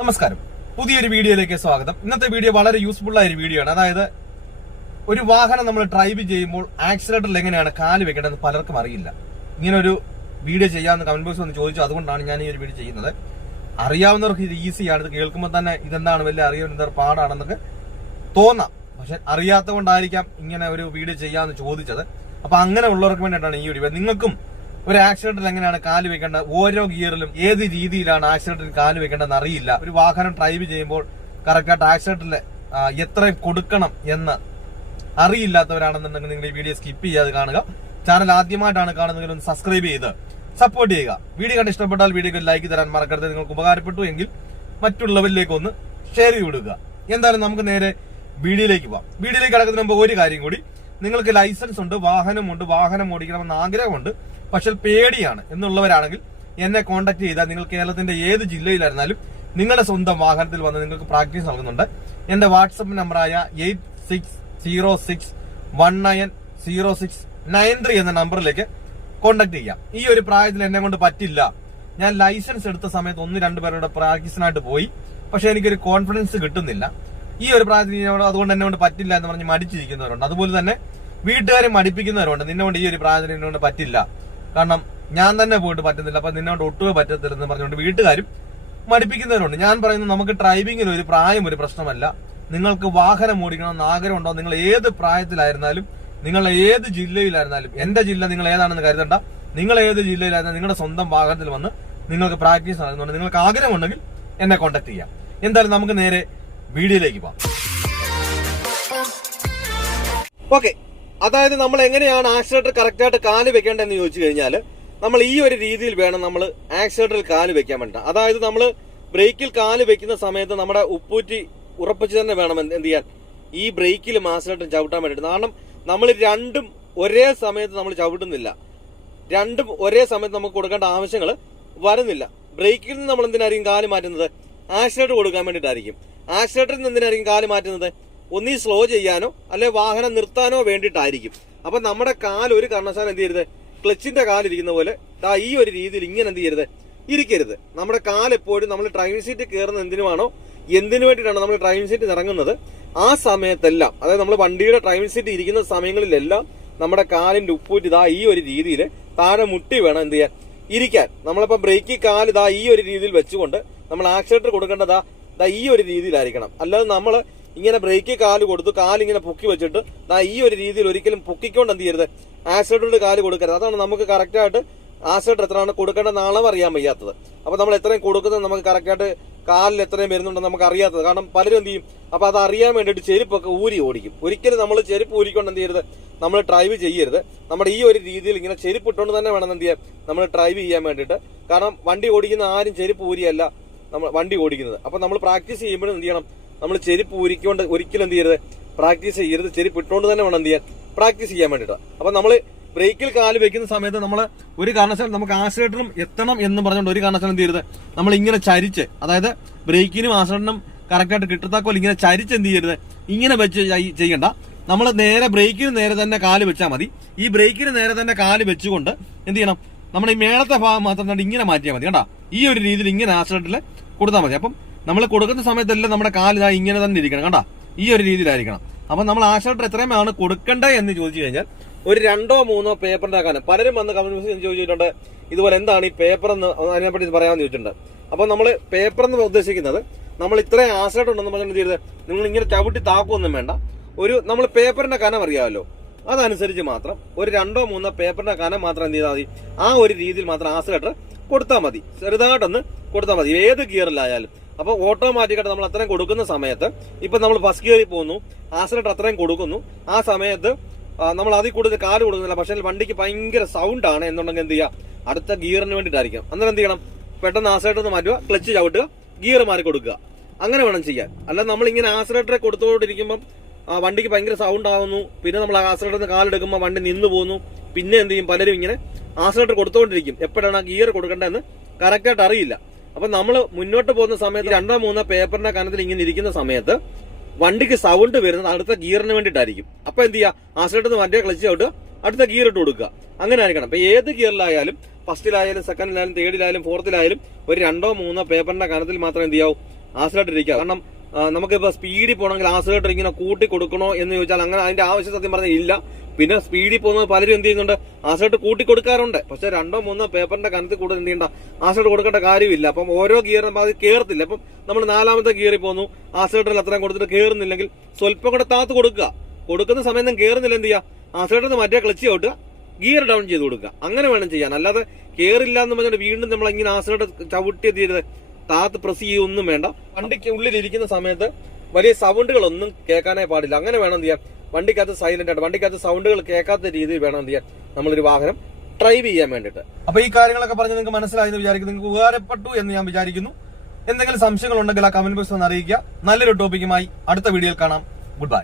നമസ്കാരം. പുതിയൊരു വീഡിയോയിലേക്ക് സ്വാഗതം. ഇന്നത്തെ വീഡിയോ വളരെ യൂസ്ഫുൾ ആയ ഒരു വീഡിയോ ആണ്. അതായത് ഒരു വാഹനം നമ്മൾ ഡ്രൈവ് ചെയ്യുമ്പോൾ ആക്സിലേറ്ററിൽ എങ്ങനെയാണ് കാൽ വെക്കേണ്ടത് പലർക്കും അറിയില്ല. ഇങ്ങനെ ഒരു വീഡിയോ ചെയ്യാമെന്ന് കമന്റ് ബോക്സ് വന്ന് ചോദിച്ചു. അതുകൊണ്ടാണ് ഞാൻ ഈ ഒരു വീഡിയോ ചെയ്യുന്നത്. അറിയാവുന്നവർക്ക് ഇത് ഈസിയാണ് ഇത് കേൾക്കുമ്പോൾ തന്നെ ഇതെന്താണ് വലിയ അറിയാവുന്ന പാടാണെന്നൊക്കെ തോന്നാം. പക്ഷെ അറിയാത്ത കൊണ്ടായിരിക്കാം ഇങ്ങനെ ഒരു വീഡിയോ ചെയ്യാമെന്ന് ചോദിച്ചത്. അപ്പൊ അങ്ങനെ ഉള്ളവർക്ക് വേണ്ടിയിട്ടാണ് ഈ വീഡിയോ. നിങ്ങൾക്കും ഒരു ആക്സിഡന്റിൽ എങ്ങനെയാണ് കാൽ വെക്കേണ്ടത്? ഓരോ ഗിയറിലും ഏത് രീതിയിലാണ് ആക്സിഡന്റിൽ കാൽ വെക്കേണ്ടതെന്ന് അറിയില്ല. ഒരു വാഹനം ഡ്രൈവ് ചെയ്യുമ്പോൾ കറക്റ്റായിട്ട് ആക്സിഡന്റിൽ എത്ര കൊടുക്കണം എന്ന് അറിയില്ലാത്തവരാണെന്നുണ്ടെങ്കിൽ നിങ്ങൾ ഈ വീഡിയോ സ്കിപ്പ് ചെയ്യാതെ കാണുക. ചാനൽ ആദ്യമായിട്ടാണ് കാണുന്നതെങ്കിൽ ഒന്ന് സബ്സ്ക്രൈബ് ചെയ്ത് സപ്പോർട്ട് ചെയ്യുക. വീഡിയോ കണ്ട് ഇഷ്ടപ്പെട്ടാൽ വീഡിയോക്ക് ലൈക്ക് തരാൻ മറക്കരുത്. നിങ്ങൾക്ക് ഉപകാരപ്പെട്ടു എങ്കിൽ മറ്റുള്ളവരിലേക്ക് ഒന്ന് ഷെയർ ചെയ്ത് വിടുക. എന്തായാലും നമുക്ക് നേരെ വീഡിയോയിലേക്ക് പോവാം. വീഡിയോയിലേക്ക് കിടക്കുന്നതിന് മുമ്പ് ഒരു കാര്യം കൂടി. നിങ്ങൾക്ക് ലൈസൻസ് ഉണ്ട് വാഹനമുണ്ട് വാഹനം ഓടിക്കണമെന്ന് ആഗ്രഹമുണ്ട്. പക്ഷെ പേടിയാണ്. എന്നുള്ളവരാണെങ്കിൽ എന്നെ കോൺടാക്ട് ചെയ്താൽ നിങ്ങൾ കേരളത്തിന്റെ ഏത് ജില്ലയിലായിരുന്നാലും നിങ്ങളുടെ സ്വന്തം വാഹനത്തിൽ വന്ന് നിങ്ങൾക്ക് പ്രാക്ടീസ് നൽകുന്നുണ്ട്. എന്റെ വാട്സപ്പ് നമ്പറായ eight six zero six one nine zero six nine three എന്ന നമ്പറിലേക്ക് കോൺടാക്ട് ചെയ്യാം. ഈ ഒരു പ്രായത്തിൽ എന്നെ കൊണ്ട് പറ്റില്ല. ഞാൻ ലൈസൻസ് എടുത്ത സമയത്ത് ഒന്ന് രണ്ട് പേരുടെ പ്രാക്ടീസിനായിട്ട് പോയി. പക്ഷെ എനിക്കൊരു കോൺഫിഡൻസ് കിട്ടുന്നില്ല. ഈ ഒരു പ്രായത്തിൽ അതുകൊണ്ട് എന്നെ കൊണ്ട് പറ്റില്ല എന്ന് പറഞ്ഞ് മടിച്ചിരിക്കുന്നവരുണ്ട്. അതുപോലെ തന്നെ വീട്ടുകാരെ മടിപ്പിക്കുന്നവരുണ്ട്. നിന്നെ കൊണ്ട് ഈ ഒരു പ്രായത്തിൽ എന്നെ കൊണ്ട് പറ്റില്ല. കാരണം ഞാൻ തന്നെ പോയിട്ട് പറ്റുന്നില്ല. അപ്പൊ നിന്നോട് ഒട്ടുമേ പറ്റത്തില്ലെന്ന് പറഞ്ഞുകൊണ്ട് വീട്ടുകാരും മടിപ്പിക്കുന്നവരുണ്ട്. ഞാൻ പറയുന്നത് നമുക്ക് ഡ്രൈവിംഗിൽ ഒരു പ്രായം ഒരു പ്രശ്നമല്ല. നിങ്ങൾക്ക് വാഹനം ഓടിക്കണമെന്ന് ആഗ്രഹമുണ്ടോ? നിങ്ങൾ ഏത് പ്രായത്തിലായിരുന്നാലും നിങ്ങൾ ഏത് ജില്ലയിലായിരുന്നാലും എന്റെ ജില്ല നിങ്ങൾ ഏതാണെന്ന് കരുതണ്ട. നിങ്ങൾ ഏത് ജില്ലയിലായിരുന്നാലും നിങ്ങളുടെ സ്വന്തം വാഹനത്തിൽ വന്ന് നിങ്ങൾക്ക് പ്രാക്ടീസ് നടക്കുന്നുണ്ട്. നിങ്ങൾക്ക് ആഗ്രഹമുണ്ടെങ്കിൽ എന്നെ കോൺടാക്ട് ചെയ്യാം. എന്തായാലും നമുക്ക് നേരെ വീഡിയോയിലേക്ക് പോകാം. ഓക്കെ അതായത് നമ്മൾ എങ്ങനെയാണ് ആക്സിലേറ്റർ കറക്റ്റായിട്ട് കാൽ വെക്കേണ്ടതെന്ന് ചോദിച്ചു കഴിഞ്ഞാൽ നമ്മൾ ഈ ഒരു രീതിയിൽ വേണം നമ്മൾ ആക്സിലേറ്ററിൽ കാൽ വെക്കാൻ വേണ്ട അതായത് നമ്മൾ ബ്രേക്കിൽ കാൽ വെക്കുന്ന സമയത്ത് നമ്മുടെ ഉപ്പൂറ്റി ഉറപ്പിച്ച് തന്നെ വേണം എന്ത് ചെയ്യാൻ. ഈ ബ്രേക്കിൽ ആക്സിലേറ്റർ ചവിട്ടാൻ വേണ്ടിയിട്ട്. കാരണം നമ്മൾ രണ്ടും ഒരേ സമയത്ത് നമ്മൾ ചവിട്ടുന്നില്ല. രണ്ടും ഒരേ സമയത്ത് നമുക്ക് കൊടുക്കേണ്ട ആവശ്യങ്ങൾ വരുന്നില്ല. ബ്രേക്കിൽ നിന്ന് നമ്മൾ എന്തിനായിരിക്കും കാൽ മാറ്റുന്നത്? ആക്സിലേറ്റർ കൊടുക്കാൻ വേണ്ടിയിട്ടായിരിക്കും. ആക്സിലേറ്ററിൽ നിന്ന് എന്തിനായിരിക്കും കാൽ മാറ്റുന്നത്? ഒന്നീ സ്ലോ ചെയ്യാനോ അല്ലെ വാഹനം നിർത്താനോ വേണ്ടിയിട്ടായിരിക്കും. അപ്പൊ നമ്മുടെ കാൽ ഒരു കാരണവശാലും എന്ത് ചെയ്യരുത്? ക്ലച്ചിന്റെ കാലിരിക്കുന്ന പോലെ ദാ ഈ ഒരു രീതിയിൽ ഇങ്ങനെ എന്ത് ചെയ്യരുത്? ഇരിക്കരുത്. നമ്മുടെ കാൽ എപ്പോഴും നമ്മൾ ഡ്രൈവിംഗ് സീറ്റ് കയറുന്ന എന്തിനുമാണോ എന്തിനു വേണ്ടിയിട്ടാണ് നമ്മൾ ഡ്രൈവിംഗ് സീറ്റ് ഇറങ്ങുന്നത്? ആ സമയത്തെല്ലാം അതായത് നമ്മൾ വണ്ടിയുടെ ഡ്രൈവിംഗ് സീറ്റ് ഇരിക്കുന്ന സമയങ്ങളിലെല്ലാം നമ്മുടെ കാലിന്റെ ഉപ്പൂറ്റി ഇതാ ഈ ഒരു രീതിയിൽ താഴെ മുട്ടി വേണം എന്ത് ചെയ്യാൻ? ഇരിക്കാൻ. നമ്മളിപ്പോ ബ്രേക്കിൽ കാൽ ഇതാ ഈ ഒരു രീതിയിൽ വെച്ചുകൊണ്ട് നമ്മൾ ആക്സിലേറ്റർ കൊടുക്കേണ്ടതാ ദാ ഈ ഒരു രീതിയിലായിരിക്കണം. അല്ലാതെ നമ്മൾ ഇങ്ങനെ ബ്രേക്ക് കാൽ കൊടുത്തു കാലിങ്ങനെ പൊക്കി വെച്ചിട്ട് ദാ ഈ ഒരു രീതിയിൽ ഒരിക്കലും പൊക്കിക്കൊണ്ട് എന്ത് ചെയ്യരുത്. ആക്സിലേറ്ററിന്റെ കാൽ കൊടുക്കരുത്. അതാണ് നമുക്ക് കറക്റ്റായിട്ട് ആക്സിലേറ്റർ എത്രയാണ് കൊടുക്കേണ്ട നാളം അറിയാൻ വയ്യാത്തത്. അപ്പൊ നമ്മൾ എത്രയും കൊടുക്കുന്നത് നമുക്ക് കറക്റ്റായിട്ട് കാലിൽ എത്രയും വരുന്നുണ്ടെന്ന് നമുക്ക് അറിയാത്തത്. കാരണം പലരും എന്ത് ചെയ്യും? അപ്പൊ അത് അറിയാൻ വേണ്ടിയിട്ട് ചെരുപ്പൊക്കെ ഊരി ഓടിക്കും. ഒരിക്കലും നമ്മൾ ചെരുപ്പ് ഊരിക്കൊണ്ട് എന്ത് ചെയ്യരുത്. നമ്മൾ ഡ്രൈവ് ചെയ്യരുത്. നമ്മുടെ ഈ ഒരു രീതിയിൽ ഇങ്ങനെ ചെരുപ്പ് ഇട്ടുകൊണ്ട് തന്നെ വേണം എന്ത് ചെയ്യാൻ. നമ്മൾ ഡ്രൈവ് ചെയ്യാൻ വേണ്ടിയിട്ട്. കാരണം വണ്ടി ഓടിക്കുന്ന ആരും ചെരുപ്പ് ഊരിയല്ല നമ്മൾ വണ്ടി ഓടിക്കുന്നത്. അപ്പൊ നമ്മൾ പ്രാക്ടീസ് ചെയ്യുമ്പോഴും എന്ത് ചെയ്യണം? നമ്മൾ ചെരുപ്പ് ഊരിക്കൊണ്ട് ഒരിക്കലും എന്ത് ചെയ്യരുത്? പ്രാക്ടീസ് ചെയ്യരുത്. ചെരുപ്പ് ഇട്ടുകൊണ്ട് തന്നെ വേണം എന്ത് ചെയ്യാൻ. പ്രാക്ടീസ് ചെയ്യാൻ വേണ്ടിയിട്ട് അപ്പൊ നമ്മൾ ബ്രേക്കിൽ കാൽ വെക്കുന്ന സമയത്ത് നമ്മൾ ഒരു കാരണവശാലും നമുക്ക് ആക്സിലേറ്ററും എത്തണം എന്ന് പറഞ്ഞുകൊണ്ട് ഒരു കാരണവശാലും എന്ത് ചെയ്യരുത്? നമ്മൾ ഇങ്ങനെ ചരിച്ച് അതായത് ബ്രേക്കിനും ആക്സിലേറ്ററിനും കറക്റ്റായിട്ട് കിട്ടത്താക്കോൽ ഇങ്ങനെ ചരിച്ച് എന്ത് ചെയ്യരുത്? ഇങ്ങനെ വെച്ച് ചെയ്യണ്ട. നമ്മൾ നേരെ ബ്രേക്കിന് നേരെ തന്നെ കാൽ വെച്ചാൽ മതി. ഈ ബ്രേക്കിന് നേരെ തന്നെ കാൽ വെച്ചുകൊണ്ട് എന്ത് ചെയ്യണം? നമ്മൾ ഈ മേളത്തെ ഭാഗം മാത്രം ഇങ്ങനെ മാറ്റിയാൽ മതി കേട്ടാ ഈ ഒരു രീതിയിൽ ഇങ്ങനെ ആക്സിലേറ്ററിൽ കൊടുത്താൽ മതി. അപ്പം നമ്മൾ കൊടുക്കുന്ന സമയത്തെല്ലാം നമ്മുടെ കാൽ ഇങ്ങനെ തന്നെ ഇരിക്കണം കണ്ടാ? ഈ ഒരു രീതിയിലായിരിക്കണം. അപ്പൊ നമ്മൾ ആക്സിലേറ്റർ എത്രയുമാണ് കൊടുക്കേണ്ടത് എന്ന് ചോദിച്ചു കഴിഞ്ഞാൽ ഒരു രണ്ടോ മൂന്നോ പേപ്പറിന്റെ കാലം പലരും വന്ന് കമന്റ് ബോക്സിൽ ചോദിച്ചിട്ടുണ്ട് ഇതുപോലെ എന്താണ് ഈ പേപ്പർ എന്ന്? അതിനെപ്പറ്റി പറയാമെന്ന് ചോദിച്ചിട്ടുണ്ട്. അപ്പൊ നമ്മൾ പേപ്പർ എന്ന് ഉദ്ദേശിക്കുന്നത് നമ്മൾ ഇത്രയും ആശ്രയം ഉണ്ടെന്ന് പറഞ്ഞിട്ട് ചെയ്ത് നിങ്ങൾ ഇങ്ങനെ ചവിട്ടി താക്കൊന്നും വേണ്ട. ഒരു നമ്മൾ പേപ്പറിന്റെ കനം അറിയാമല്ലോ. അതനുസരിച്ച് മാത്രം ഒരു രണ്ടോ മൂന്നോ പേപ്പറിന്റെ കനം മാത്രം എന്ത് ചെയ്താൽ മതി. ആ ഒരു രീതിയിൽ മാത്രം ആക്സിലേറ്റർ കൊടുത്താൽ മതി. ചെറുതായിട്ടൊന്ന് കൊടുത്താൽ മതി. ഏത് ഗിയറിലായാലും. അപ്പൊ ഓട്ടോമാറ്റിക്കായിട്ട് നമ്മൾ അത്രയും കൊടുക്കുന്ന സമയത്ത് ഇപ്പൊ നമ്മൾ ഫസ്റ്റ് ഗിയറിൽ പോകുന്നു ആക്സിലേറ്റർ അത്രയും കൊടുക്കുന്നു. ആ സമയത്ത് നമ്മൾ അതിൽ കൂടുതൽ കാൽ കൊടുക്കുന്നില്ല. പക്ഷേ വണ്ടിക്ക് ഭയങ്കര സൗണ്ട് ആണ് എന്നുണ്ടെങ്കിൽ എന്ത് ചെയ്യുക അടുത്ത ഗിയറിന് വേണ്ടിയിട്ടായിരിക്കും. അന്നേരം എന്ത് ചെയ്യണം? പെട്ടെന്ന് ആസിലേറ്റർ ഒന്ന് മാറ്റുക ക്ലച്ച് ചവിട്ടുക ഗിയർ മാറി കൊടുക്കുക. അങ്ങനെ വേണം ചെയ്യാൻ. അല്ല നമ്മൾ ഇങ്ങനെ ആസിലേറ്ററെ കൊടുത്തുകൊണ്ടിരിക്കുമ്പം വണ്ടിക്ക് ഭയങ്കര സൗണ്ട് ആവുന്നു. പിന്നെ നമ്മൾ ആക്സിലേറ്ററിന് കാലെടുക്കുമ്പോൾ വണ്ടി നിന്ന് പോകുന്നു പിന്നെ എന്ത് ചെയ്യും? പലരും ഇങ്ങനെ ആസിലേറ്റർ കൊടുത്തുകൊണ്ടിരിക്കും എപ്പോഴാണ് ആ ഗിയർ കൊടുക്കേണ്ടതെന്ന് കറക്റ്റായിട്ട് അറിയില്ല. അപ്പൊ നമ്മൾ മുന്നോട്ട് പോകുന്ന സമയത്ത് രണ്ടോ മൂന്നോ പേപ്പറിന്റെ കനത്തിൽ ഇങ്ങനെ ഇരിക്കുന്ന സമയത്ത് വണ്ടിക്ക് സൗണ്ട് വരുന്നത് അടുത്ത ഗിയറിന് വേണ്ടിയിട്ടായിരിക്കും. അപ്പൊ എന്ത് ചെയ്യുക ആക്സിലേറ്റർ വണ്ടിയെ ക്ലച്ച് ഔട്ട് അടുത്ത ഗിയർ ഇട്ട് കൊടുക്കുക. അങ്ങനെ ആയിരിക്കണം. അപ്പൊ ഏത് ഗിയറിലായാലും ഫസ്റ്റിലായാലും സെക്കൻഡിലായാലും തേർഡിലായാലും ഫോർത്തിലായാലും ഒരു രണ്ടോ മൂന്നോ പേപ്പറിന്റെ കനത്തിൽ മാത്രം എന്ത് ചെയ്യാവും? ആശ്രയിട്ടിരിക്കുക കാരണം നമുക്കിപ്പോ സ്പീഡിൽ പോകണമെങ്കിൽ ആശ്രയിട്ട് ഇങ്ങനെ കൂട്ടി കൊടുക്കണോ എന്ന് ചോദിച്ചാൽ അങ്ങനെ അതിന്റെ ആവശ്യം സത്യം പറഞ്ഞാൽ ഇല്ല. പിന്നെ സ്പീഡിൽ പോകുന്ന പലരും എന്ത് ചെയ്യുന്നുണ്ട്? ആസോട്ട് കൂട്ടി കൊടുക്കാറുണ്ട് പക്ഷെ രണ്ടോ മൂന്നോ പേപ്പറിന്റെ കനത്തിൽ കൂടുതൽ എന്ത് ചെയ്യണ്ട? ആസോട്ട് കൊടുക്കേണ്ട കാര്യമില്ല. അപ്പം ഓരോ ഗിയറും അത് കയറത്തില്ല അപ്പം നമ്മൾ നാലാമത്തെ ഗിയറിൽ പോകുന്നു. ആസോട്ടിൽ അത്രയും കൊടുത്തിട്ട് കയറുന്നില്ലെങ്കിൽ സ്വല്പം കൂടെ താത്ത് കൊടുക്കുക. കൊടുക്കുന്ന സമയം കയറുന്നില്ല എന്ത് ചെയ്യുക? ആക്സിലേറ്റർ മറ്റേ ക്ലച്ച് ഔട്ട് ഗിയർ ഡൗൺ ചെയ്ത് കൊടുക്കുക. അങ്ങനെ വേണം ചെയ്യാൻ. അല്ലാതെ കയറില്ല എന്ന് പറഞ്ഞാൽ വീണ്ടും നമ്മൾ ഇങ്ങനെ ആസോട്ട് ചവിട്ടി എത്തിയത് താത്ത് പ്രസ് ചെയ്യൊന്നും വേണ്ട. വണ്ടിക്ക് ഉള്ളിലിരിക്കുന്ന സമയത്ത് വലിയ സൗണ്ടുകളൊന്നും കേൾക്കാനേ പാടില്ല. അങ്ങനെ വേണം എന്ത് ചെയ്യാൻ? വണ്ടിക്കകത്ത് സൈലന്റ് ആയിട്ട് വണ്ടിക്കകത്ത് സൗണ്ടുകൾ കേൾക്കാത്ത രീതിയിൽ വേണം എന്ത് ചെയ്യാൻ? നമ്മളൊരു വാഹനം ഡ്രൈവ് ചെയ്യാൻ വേണ്ടിയിട്ട്. അപ്പൊ ഈ കാര്യങ്ങളൊക്കെ പറഞ്ഞ് നിങ്ങൾക്ക് മനസ്സിലായെന്ന് വിചാരിക്കുന്നു. നിങ്ങൾക്ക് ഉപകാരപ്പെട്ടു എന്ന് ഞാൻ വിചാരിക്കുന്നു. എന്തെങ്കിലും സംശയങ്ങൾ ഉണ്ടെങ്കിൽ ആ കമന്റ് ബോക്സ് ഒന്ന് അറിയിക്കുക. നല്ലൊരു ടോപ്പിക്കുമായി അടുത്ത വീഡിയോയിൽ കാണാം.